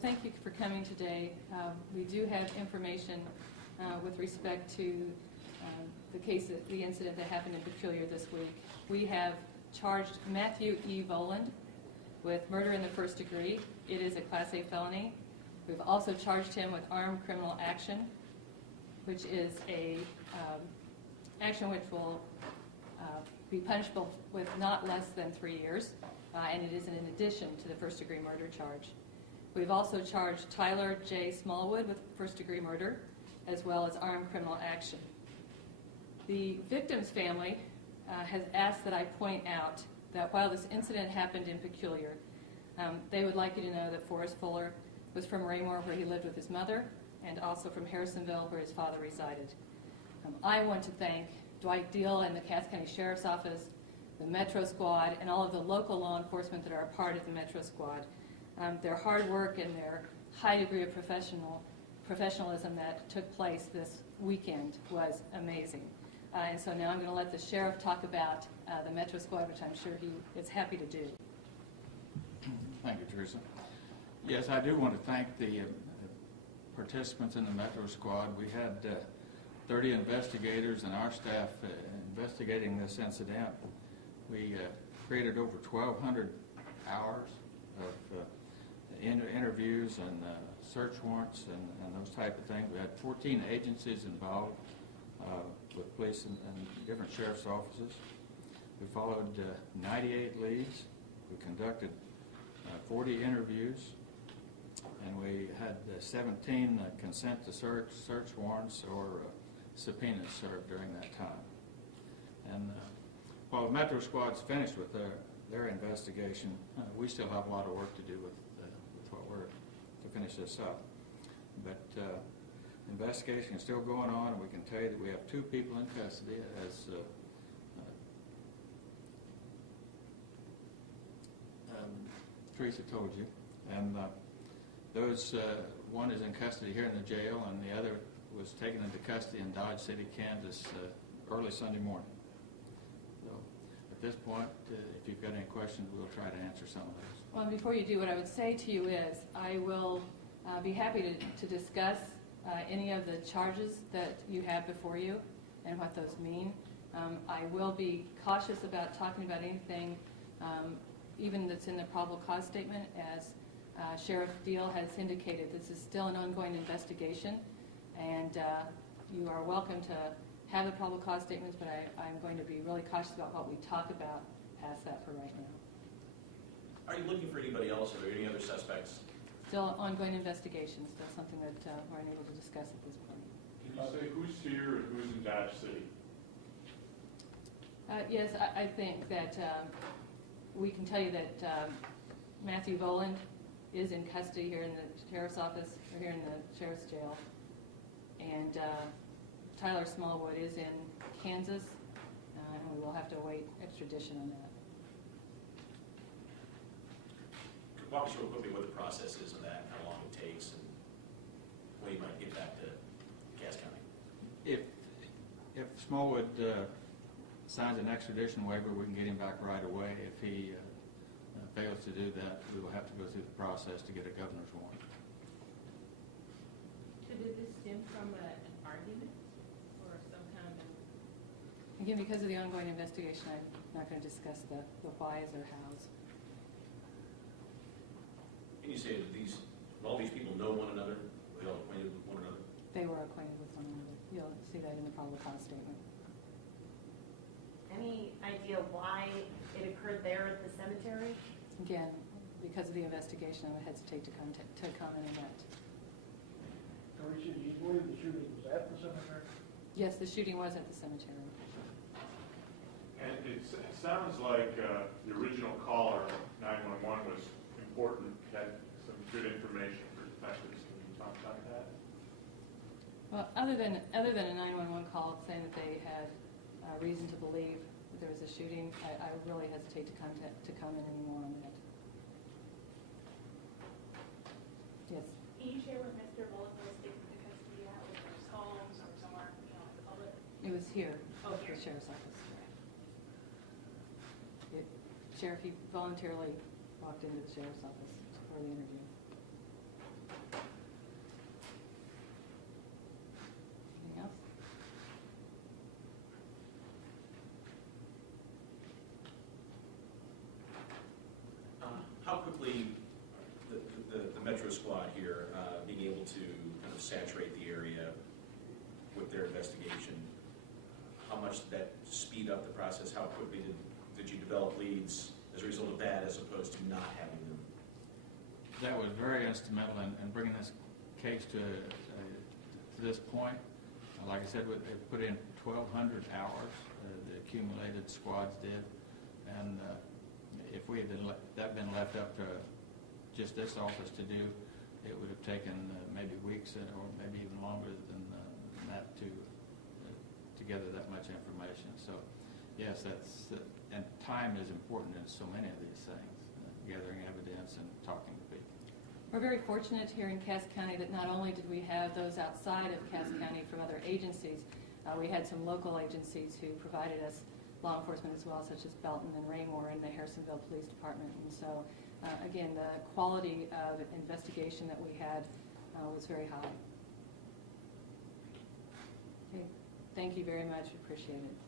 Well, thank you for coming today. We do have information with respect to the incident that happened in Peculiar this week. We have charged Matthew E. Voland with murder in the first degree. It is a Class A felony. We've also charged him with armed criminal action, which is a action which will be punishable with not less than 3 years, and it is in addition to the first-degree murder charge. We've also charged Tyler J. Smallwood with first-degree murder, as well as armed criminal action. The victim's family has asked that I point out that while this incident happened in Peculiar, they would like you to know that Forrest Fuller was from Raymore, where he lived with his mother, and also from Harrisonville, where his father resided. I want to thank Dwight Deal and the Cass County Sheriff's Office, the Metro Squad, and all of the local law enforcement that are a part of the Metro Squad. Their hard work and their high degree of professionalism that took place this weekend was amazing. And so now I'm going to let the sheriff talk about the Metro Squad, which I'm sure he is happy to do. Thank you, Teresa. Yes, I do want to thank the participants in the Metro Squad. We had 30 investigators and our staff investigating this incident. We created over 1,200 hours of interviews and search warrants and those type of things. We had 14 agencies involved with police and different sheriff's offices. We followed 98 leads. We conducted 40 interviews, and we had 17 consent to search warrants or subpoenas served during that time. And while the Metro Squad's finished with their investigation, we still have a lot of work to do with what we're to finish this up. But investigation is still going on, and we can tell you that we have 2 people in custody, as Teresa told you. And those one is in custody here in the jail, and the other was taken into custody in Dodge City, Kansas, early Sunday morning. So at this point, if you've got any questions, we'll try to answer some of those. Well, before you do, what I would say to you is I will be happy to discuss any of the charges that you have before you and what those mean. I will be cautious about talking about anything even that's in the probable cause statement. As Sheriff Deal has indicated, this is still an ongoing investigation, and you are welcome to have the probable cause statements, but I'm going to be really cautious about what we talk about past that for right now. Are you looking for anybody else? Are there any other suspects? Still ongoing investigation, still something that we're unable to discuss at this point. Can you say who's here and who's in Dodge City? Yes, I think that we can tell you that Matthew Voland is in custody here in the sheriff's office, or here in the sheriff's jail, and Tyler Smallwood is in Kansas, and we will have to await extradition on that. Walk us real quickly what the process is of that, how long it takes, and when you might get back to Cass County. If Smallwood signs an extradition waiver, we can get him back right away. If he fails to do that, we will have to go through the process to get a governor's warrant. So did this stem from an argument or some kind of? Again, because of the ongoing investigation, I'm not going to discuss the whys or hows. Can you say that all these people know one another? Were they all acquainted with one another? They were acquainted with one another. You'll see that in the probable cause statement. Any idea why it occurred there at the cemetery? Again, because of the investigation, I would hesitate to comment on that. Teresa, do you believe the shooting was at the cemetery? Yes, the shooting was at the cemetery. And it sounds like the original caller, 911, was important, had some good information for detectives. Can you talk about that? Well, other than a 911 call saying that they had reason to believe that there was a shooting, I really hesitate to comment any more on that. Yes. Can you share what Mr. Bullock was taken into custody at, whether it was homes or somewhere, in the public? It was here, Oh, at here. the sheriff's office. Sheriff, he voluntarily walked into the sheriff's office for the interview. typically, the Metro Squad here, being able to kind of saturate the area with their investigation, how much did that speed up the process? How quickly did you develop leads as a result of that, as opposed to not having them? That was very instrumental in bringing this case to this point. Like I said, they put in 1,200 hours, the accumulated squads did, and if we had been left up to just this office to do, it would have taken maybe weeks or maybe even longer than that to gather that much information. So, yes, and time is important in so many of these things, gathering evidence and talking to people. We're very fortunate here in Cass County that not only did we have those outside of Cass County from other agencies, we had some local agencies who provided us law enforcement as well, such as Belton and Raymore and the Harrisonville Police Department. And so, again, the quality of investigation that we had was very high. Okay. Thank you very much. Appreciate it.